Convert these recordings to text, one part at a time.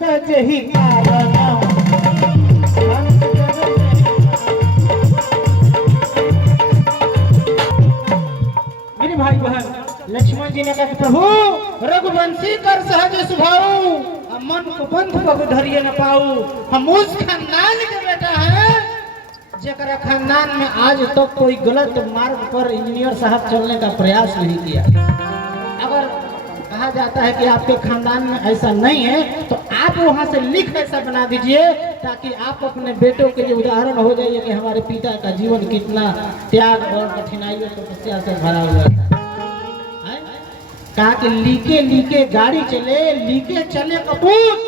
जगत ही कारण मेरे भाई बहन लक्ष्मण जी ने कहा प्रभु रघुवंशी कर सहज स्वभाव मन को बंध पग धरिए न पाऊ। हम उस खानदान के बेटा है जरा खानदान में आज तक तो कोई गलत मार्ग पर इंजीनियर साहब चलने का प्रयास नहीं किया। अगर कहा जाता है कि आपके खानदान में ऐसा नहीं है तो आप वहां से लिख ऐसा बना दीजिए ताकि आप अपने बेटों के लिए उदाहरण हो जाइए कि हमारे पिता का जीवन कितना त्याग और कठिनाइयों तपस्या से भरा हुआ था। कहा कि लीके लीके गाड़ी चले लीके चले कपूत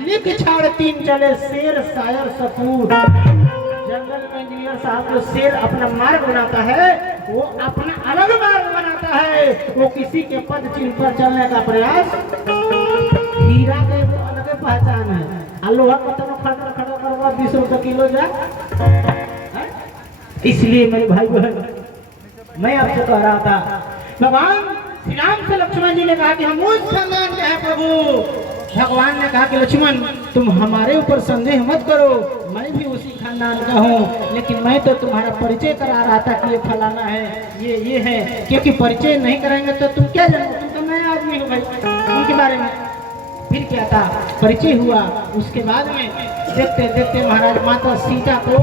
लिख छाड़ तीन चले शेर शायर सपूत। जंगल में इंजीनियर साहब जो शेर अपना मार्ग बनाता है वो अपना अलग मार्ग बनाता है। वो किसी के पद चिन्ह पर चलने का प्रयास हीरा के वो अलग पहचान है। आलू खड़ा खड़ा करवा 20 रुपए किलो जा। इसलिए मेरे भाई बहन मैं आपसे कह रहा था भगवान श्री राम से लक्ष्मण जी ने कहा कि हम उस खानदान के हैं प्रभु। भगवान ने कहा कि लक्ष्मण तुम हमारे ऊपर संदेह मत करो मैं भी उसी खानदान का हूँ लेकिन मैं तो तुम्हारा परिचय करा रहा था कि ये फलाना है ये है क्योंकि परिचय नहीं करेंगे तो तुम क्या जानोगे। तुम तो नया आदमी हो भाई उनके बारे में। फिर क्या था परिचय हुआ। उसके बाद में देखते देखते महाराज माता सीता को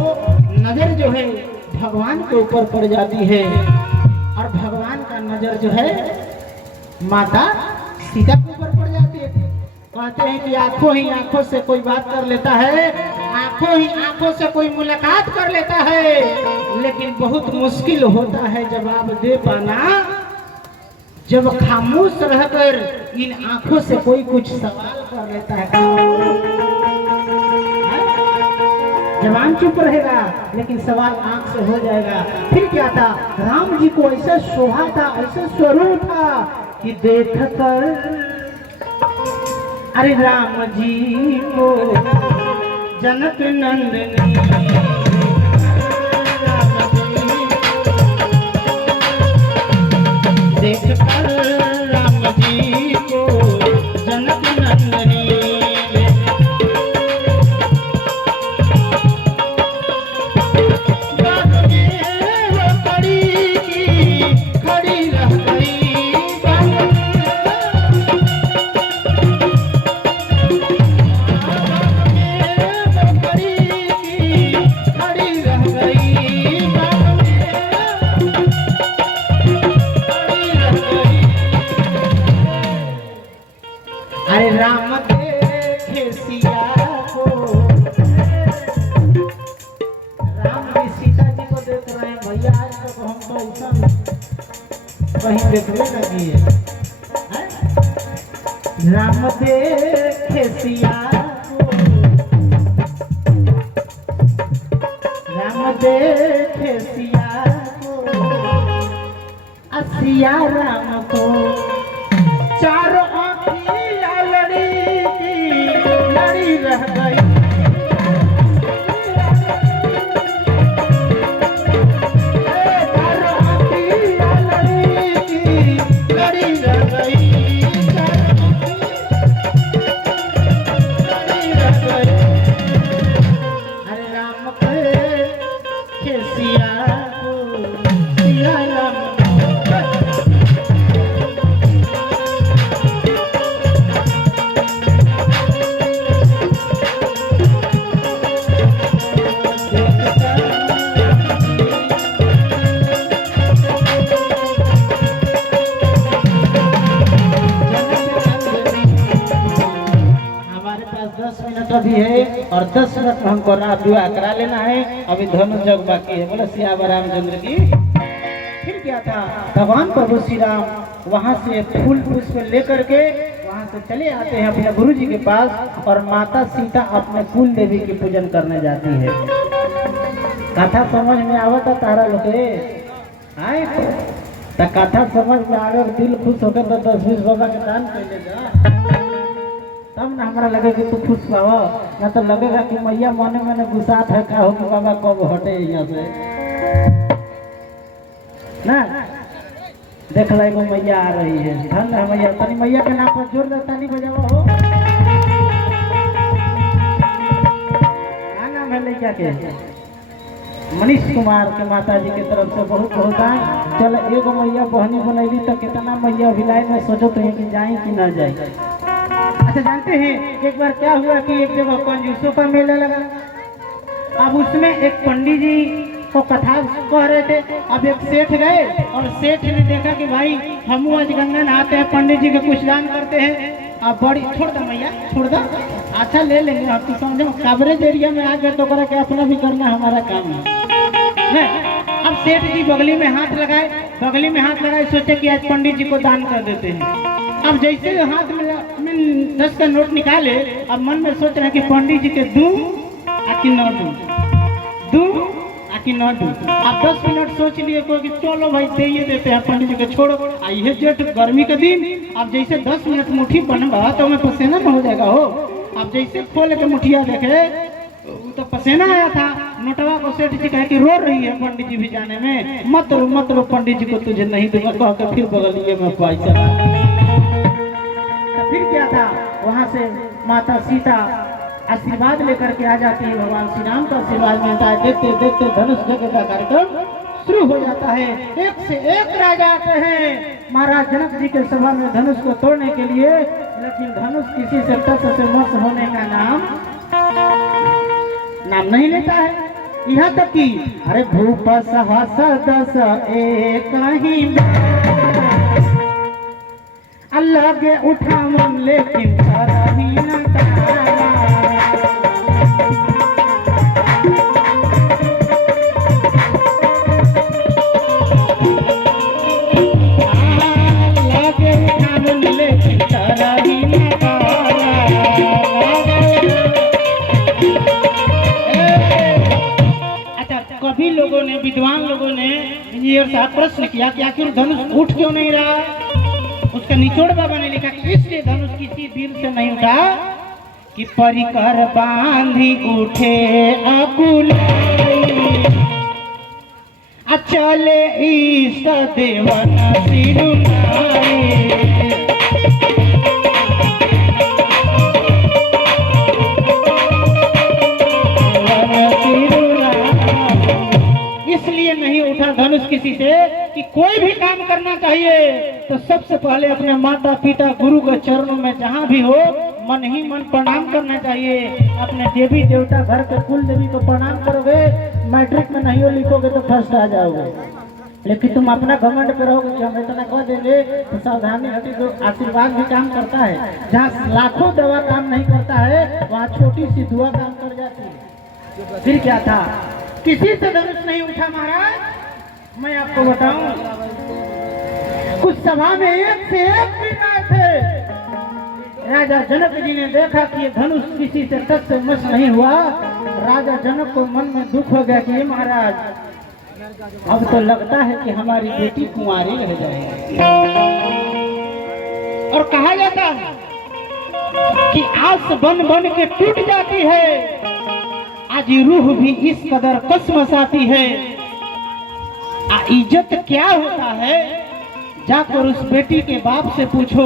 नजर जो है भगवान के ऊपर पड़ जाती है और भगवान का नजर जो है माता सीता के ऊपर पड़ जाती है। कहते हैं कि आंखों ही आंखों से कोई बात कर लेता है आंखों ही आंखों से कोई मुलाकात कर लेता है लेकिन बहुत मुश्किल होता है जवाब दे पाना जब खामोश रहकर इन आंखों से कोई कुछ सवाल कर लेता है। जवान चुप रहेगा लेकिन सवाल आंख से हो जाएगा। फिर क्या था राम जी को ऐसा शोभा था ऐसा स्वरूप था कि देख कर अरे राम जी को जनक नंदनी देख कर राम जी को जनक नंदनी राम देखे सिया को राम भी सीता जी को देख रहे हैं भैया आज तक हम तो ऐसा कहीं देखने लगी है। राम देखे सिया को राम देखे सिया को सिया राम को चारों रह गई अरे राम के सिया को सिया राम अभी है और 10 मिनट में हमको रात विवाह करा लेना है। अभी धनु जग बाकी है। बोले सियावर रामचंद्र की। फिर क्या था भगवान प्रभु श्री राम वहां से फूल पुष्प लेकर के वहां से चले आते हैं अपने गुरु जी के पास और माता सीता अपने कुल देवी की पूजन करने जाती है। कथा समझ में आवता तारा लोग कथा समझ में आगे दिल खुश होकर तो 10-20 बाबा के दान कर देगा तब ना हमारा लगे कि तू खुश पावा ना तो लगेगा कि मैया मने मने गुस्सात है का हो कि बाबा कब हटे यहाँ से ना। देख लो एगो मैया आ रही है धन है मैया तनी मैया के नाम पर जोर दे ताली बजावा हो। लड़का के मनीष कुमार के माता जी की तरफ से बहुत बहुत आए। चल एगो मैया बहनी बनैली तो कितना मैया भिलाई में सोचते हैं कि जाए कि ना जाए। अच्छा जानते हैं एक बार क्या हुआ कि एक जगह कंजूसों का मेला लगा। अब उसमें एक पंडित जी को कथा कह रहे थे। अब एक सेठ गए और सेठ ने देखा कि भाई हम आज गंगा नहाते हैं, पंडित जी का कुछ दान करते हैं। अब बड़ी छोड़ दो मैया छोड़ दो, अच्छा ले लेंगे। आप तो समझो कवरेज एरिया में आ गए तो करा के अपना भी करना हमारा काम है। अब सेठ जी बगली में हाथ लगाए, बगली में हाथ लगाए, सोचे कि आज पंडित जी को दान कर देते हैं। अब जैसे हाथ में 10 का नोट निकाले, अब मन में सोच रहे हैं कि पंडित जी के दूं कि न दूं कि न दूं। अब 10 मिनट सोच लिए कि चलो भाई दे ही देते हैं पंडित जी के, छोड़ो आइए जेठ गर्मी के दिन। अब जैसे 10 मिनट मुट्ठी बनवा तो मैं पसीना में हो जाएगा हो। अब जैसे खोल के मुठिया देखे तो पसीना आया था। नोटवा को सेठ जी कहे कि रो रही है पंडित जी भी जाने में, मत रो पंडित जी को तुझे नहीं दूंगा कह के फिर बगलिए में पैसा। तो फिर क्या था, वहां से माता सीता आशीर्वाद लेकर के आ जाती है, भगवान श्री राम का आशीर्वाद मिलता है। देखते देखते धनुष जगह का कार्यक्रम शुरू हो जाता है। एक से एक राजा आते हैं महाराज जनक जी के सभा में धनुष को तोड़ने के लिए, लेकिन धनुष किसी से टस से मस होने का नाम नहीं लेता है। यहाँ तक कि अरे भूप सहस दस एक ही अलग उठा मन लेकिन करही न तारा। कभी लोगों ने, विद्वान लोगों ने इंजीनियर साहब प्रश्न किया कि आखिर धनुष उठ क्यों नहीं रहा। उसका निचोड़ बाबा ने लिखा कि इसलिए धनुष किसी वीर से नहीं उठा कि परिकर बांधी उठे अकुल अचले ईष्ट देवन सिरुनाई। इसलिए नहीं उठा धनुष किसी से कि कोई भी काम करना चाहिए तो सबसे पहले अपने माता पिता गुरु के चरणों में जहाँ भी हो मन ही मन प्रणाम करना चाहिए। अपने देवी देवता घर के कुल देवी को प्रणाम करोगे, मैट्रिक में नहीं हो लिखोगे तो फर्स्ट आ जाओगे। लेकिन तुम अपना घमंड पे रहोगे कि हम इतना कह देंगे तो सावधानी हटी। तो आशीर्वाद भी काम करता है, जहाँ लाखों दवा काम नहीं करता है वहाँ छोटी सी दुआ काम कर जाती है। फिर क्या था, किसी से धनुष नहीं उठा महाराज। मैं आपको बताऊं, कुछ सभा में एक से एक भी थे। राजा जनक जी ने देखा कि ये धनुष किसी से टच से मस नहीं हुआ। राजा जनक को मन में दुख हो गया कि महाराज अब तो लगता है कि हमारी बेटी कुंवारी रह जाएगी। और कहा जाता है कि आस बन बन के टूट जाती है, आज रूह भी इस कदर कसमसाती है। इज्जत क्या होता है जाकर उस बेटी के बाप से पूछो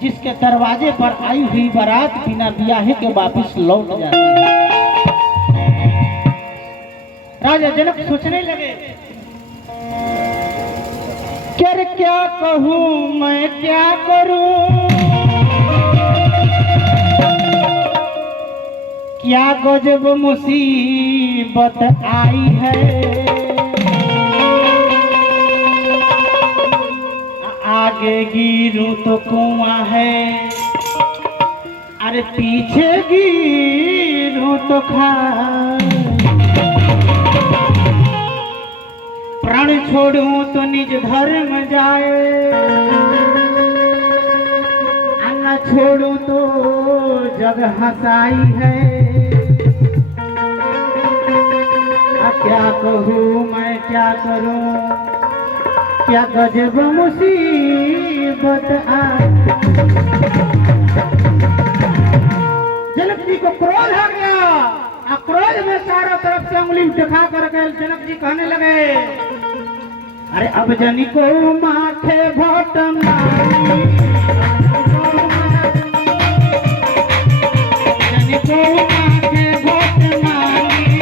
जिसके दरवाजे पर आई हुई बारात बिना ब्याहे के वापस लौट जाती है। राजा जनक सोचने लगे क्या कहूं मैं क्या करूं, क्या गजब मुसीबत आई है। आगे गिरूं तो कुआं है, अरे पीछे गिरूं तो खाई। प्राण छोड़ूं तो निज धर्म जाए, अन्ना छोड़ूं तो जग हंसाई है। क्या कहूँ मैं क्या करूं, क्या गजब मुसीबत आई। जनक जी को क्रोध आ गया। क्रोध में चारों तरफ से उंगली दिखा करके जनक जी कहने लगे अरे अब जनी को माथे भोट मारी, जनी को माथे भोट मारी।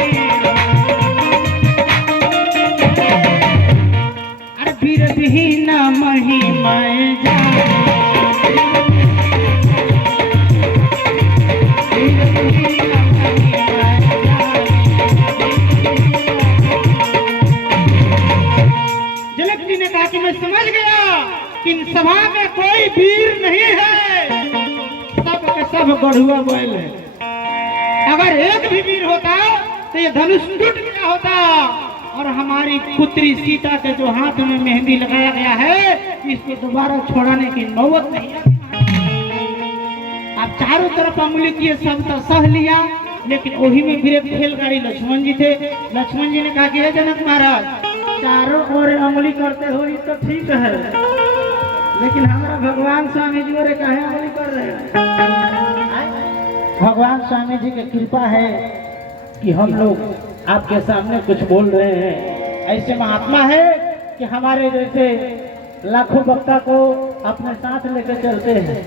जनक जी ने कहा कि मैं समझ गया कि इन सभा में कोई वीर नहीं है, सब के सब गढ़ुआ बैल है। अगर एक भी वीर होता तो ये धनुष टूट गया होता और हमारी पुत्री सीता के जो हाथ में मेहंदी लगाया गया है इसको दोबारा छोड़ाने की नौबत नहीं है। आप चारों तरफ उंगली किए, सब तो सह लिया, लेकिन वही में ब्रेक फेल गाड़ी लक्ष्मण जी थे। लक्ष्मण जी ने कहा कि जनक महाराज, चारों ओर उंगली करते हो ये तो ठीक है, लेकिन हमारा भगवान स्वामी जी और काहे उंगली कर रहे हैं? भगवान स्वामी जी की कृपा है कि हम लोग आपके सामने कुछ बोल रहे हैं। ऐसे महात्मा है कि हमारे जैसे लाखों भक्ता को अपने साथ लेकर चलते हैं।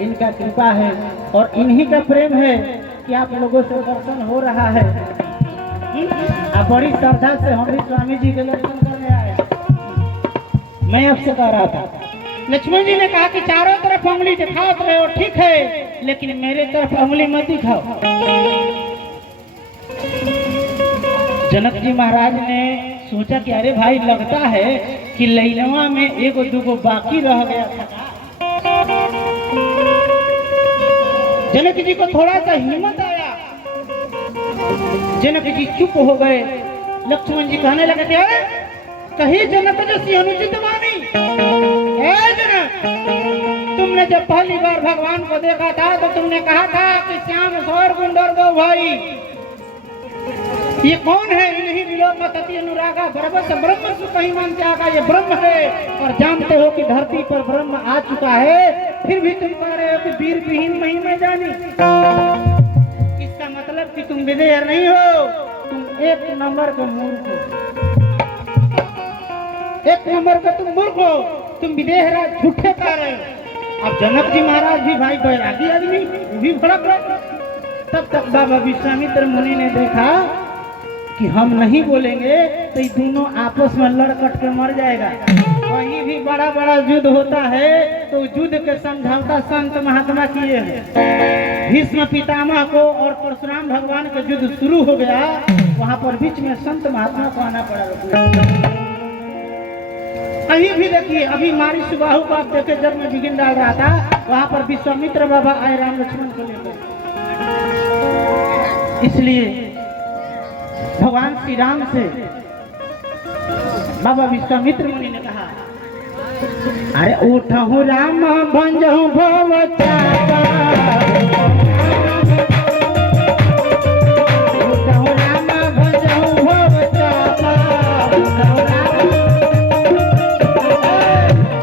इनका कृपा है और इन्हीं का प्रेम है कि आप लोगों से दर्शन हो रहा है। आप बड़ी श्रद्धा से हम भी स्वामी जी के दर्शन करने आए। मैं आपसे कह रहा था, लक्ष्मण जी ने कहा कि चारों तरफ उंगली दिखाओ तो रहे हो ठीक है, लेकिन मेरे तरफ उंगली मत दिखाओ। जनक जी महाराज ने सोचा कि अरे भाई, लगता है कि लैलवा में एगो दूगो बाकी रह गया था। जनक जी को थोड़ा सा हिम्मत आया, जनक जी चुप हो गए। लक्ष्मण जी कहने लगे थे, कहीं जनक जैसी अनुचित वाणी। जनक, तुमने जब पहली बार भगवान को देखा था तो तुमने कहा था कि श्याम सौर गुंडर दो भाई, ये कौन है? इन्हीं विलोमतति अनुरागा बरबस ब्रह्म सुकहि मन त्यागा, ये ब्रह्म है। और जानते हो कि धरती पर ब्रह्म आ चुका है, फिर भी तुम कह रहे हो कि वीर विहीन मही में जानी। इसका मतलब कि तुम विदेह नहीं हो, तुम एक नंबर का मूर्ख हो। एक नंबर का तुम मूर्ख हो, तुम विदेह झूठे कह रहे हो। अब जनक जी महाराज भी भाई बैरागी आदमी, भी भड़क रहे। तब तक बाबा विश्वामित्र मुनि ने देखा कि हम नहीं बोलेंगे तो ये दोनों आपस में लड़ कट के मर जाएगा। वहीं भी बड़ा बड़ा युद्ध होता है तो युद्ध के समझौता संत महात्मा किए हैं। भीष्म पितामह को और परशुराम भगवान का युद्ध शुरू हो गया, वहां पर बीच में संत महात्मा को आना पड़ा। कहीं भी देखिए, अभी मारी सुबाहु को आप देखे जब मैं बिगिन डाल रहा था, वहां पर विश्वामित्र बाबा आए राम लक्ष्मण को लेकर। इसलिए भगवान श्री राम से बाबा विश्वामित्र मुनि ने कहा, अरे उठहु राम भंजहु भव चापा, उठहु राम भंजहु भव चापा,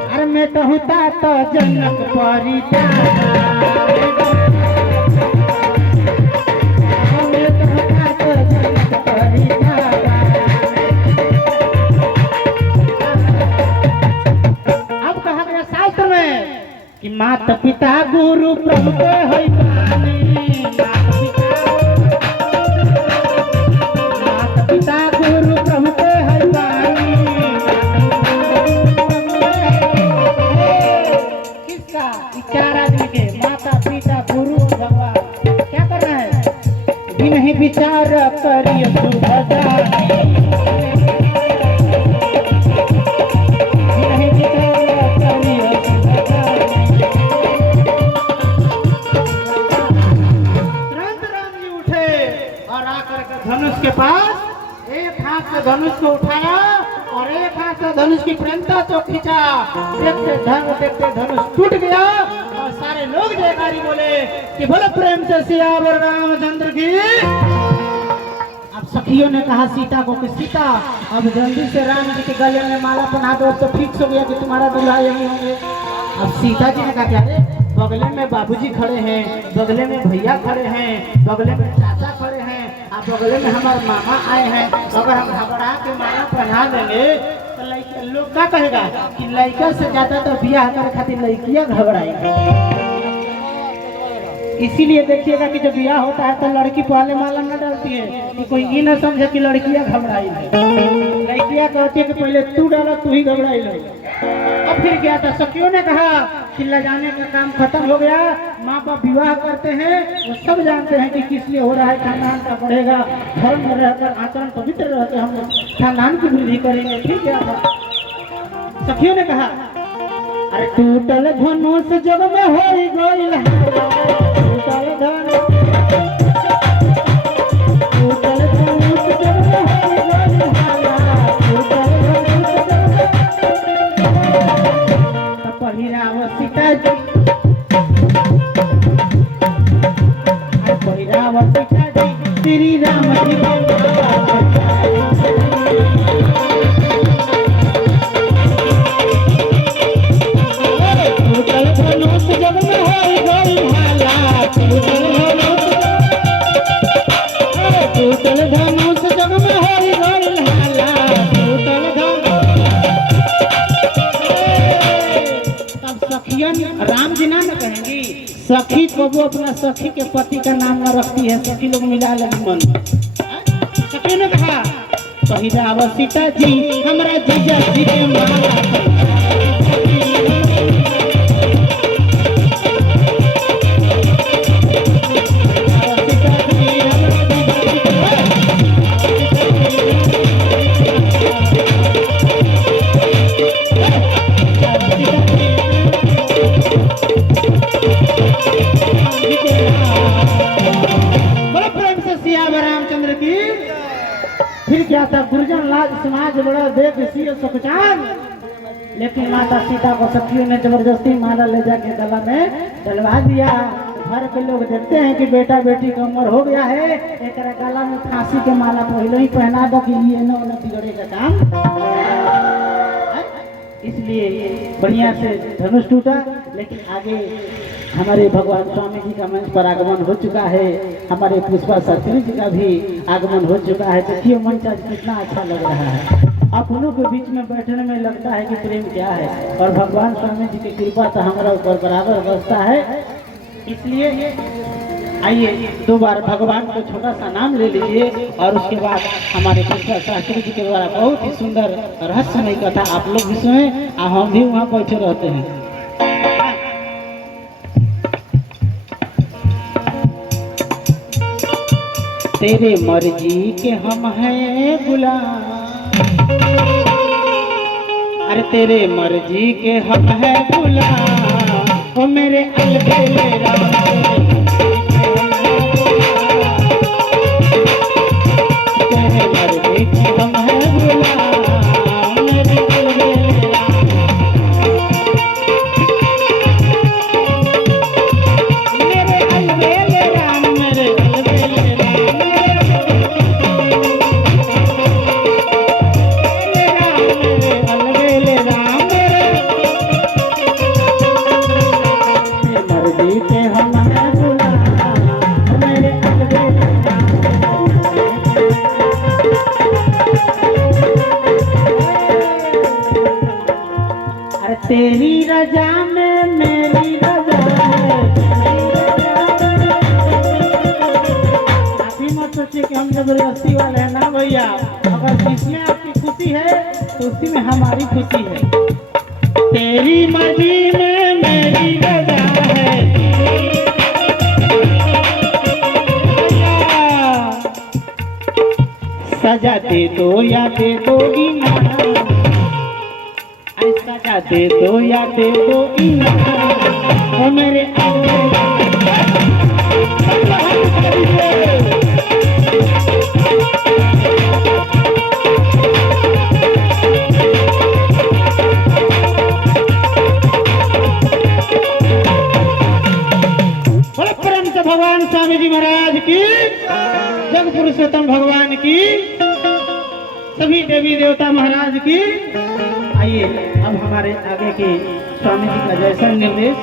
अरे मैं कहूँ तात जनक परितापा। कि माता पिता गुरु प्रभु के है बानी, माता पिता गुरु प्रभु के है बानी। किसका? चार आदमी के, माता पिता गुरु भगवान। क्या करना है? नहीं विचार करिए सुभदानी, धनुष के पास एक हाथ से धनुष को उठाया और एक हाथ से धनुष की प्रेमता को खींचा। देखते धनुष टूट गया और सारे लोग जयकारी बोले कि बोलो प्रेम से सियावर रामचंद्र की। अब सखियों ने कहा सीता को कि सीता, अब जल्दी से राम जी के गले में माला पहना दो, तो फिक्स हो गया कि तुम्हारा दूल्हा यही होंगे। अब सीता जी ने कहा क्या रे, बगले में बाबूजी खड़े हैं, बगले में भैया खड़े हैं, बगले में चाचा खड़े हैं, अब बगले में हमारे मामा आए हैं। अगर हम घबरा के माला पहना देंगे तो लोग क्या कहेगा कि लड़का से ज्यादा तो बियाह करे खातिर लड़कियां घबराएंगी। इसीलिए देखिएगा कि जब बियाह होता है तो लड़की पहले माला न डालती है कि कोई ये ना समझे कि लड़कियां घबराई है। लड़कियां कहती है कि पहले तू डाला, तू ही घबराई लो। अब फिर क्या था, सखियों ने कहा कि ले जाने का काम खत्म हो गया, माँ बाप विवाह करते हैं, वो सब जानते हैं कि किस लिए हो रहा है, खानदान का बढ़ेगा, धर्म में रहकर आचरण पवित्र रहकर हम खानदान की वृद्धि करेंगे। फिर क्या था, सखियों ने कहा अरे टूटल धनुष जग में हो गइल टूटल धनुष जग में हो गइल टूटल धनुष पहिराव सीता जी पहिराव सीता जी श्री राम जी राम जी ना कहेंगी, सखी को वो अपना सखी के पति का नाम न रखती है, सखी लोग मिला लगी मन। सखी ने कहा पहिराव सीता जी हमरा जीजा जी के माला रामचंद्र की। फिर क्या था, गुरुजन लाज समाज बड़ा देख सीओ सुखचान, लेकिन माता सीता को सखियों ने जबरदस्ती माला ले जाके गला में डलवा दिया। घर के लोग देखते हैं कि बेटा बेटी का उम्र हो गया है, एक गला में फांसी के माला पहले ही पहना दो कि ये न बिगड़ेगा काम, इसलिए बढ़िया से धनुष टूटा। लेकिन आगे हमारे भगवान स्वामी जी का मंच पर आगमन हो चुका है, हमारे पुष्पा शास्त्री जी का भी आगमन हो चुका है। देखिए मंच आज कितना अच्छा लग रहा है, अपनों के बीच में बैठने में लगता है कि प्रेम क्या है, और भगवान स्वामी जी की कृपा तो हमारा ऊपर बराबर बरसता है। इसलिए आइए दो बार भगवान को छोटा सा नाम ले लीजिए, और उसके बाद हमारे पुष्पा शास्त्री जी के द्वारा बहुत ही सुंदर रहस्यमय कथा आप लोग भी सुने, और हम भी वहाँ बैठे रहते हैं। तेरे मर्जी के हम हैं गुलाम, अरे तेरे मर्जी के हम हैं गुलाम, ओ मेरे अलबेले राम तेरे मर्जी के हम हैं गुलाम, मेरे अलबेले राम मेरे अलबेले तेरी रजा में मेरी रजा है। अभी मत सोचिए कि हम जबरदस्ती वाले हैं ना भैया, अगर जिसमें आपकी खुशी है तो उसी में हमारी खुशी है। तेरी मर्जी में मेरी रजा है, सजा दे दो या दे दो इनाम, सजा दे दो या दे दो इनाम, ओ मेरे भगवान स्वामी जी महाराज की, जग पुरुषोत्तम भगवान की, सभी देवी देवता महाराज की। आइए अब हमारे आगे के स्वामी जी का जैसा निर्देश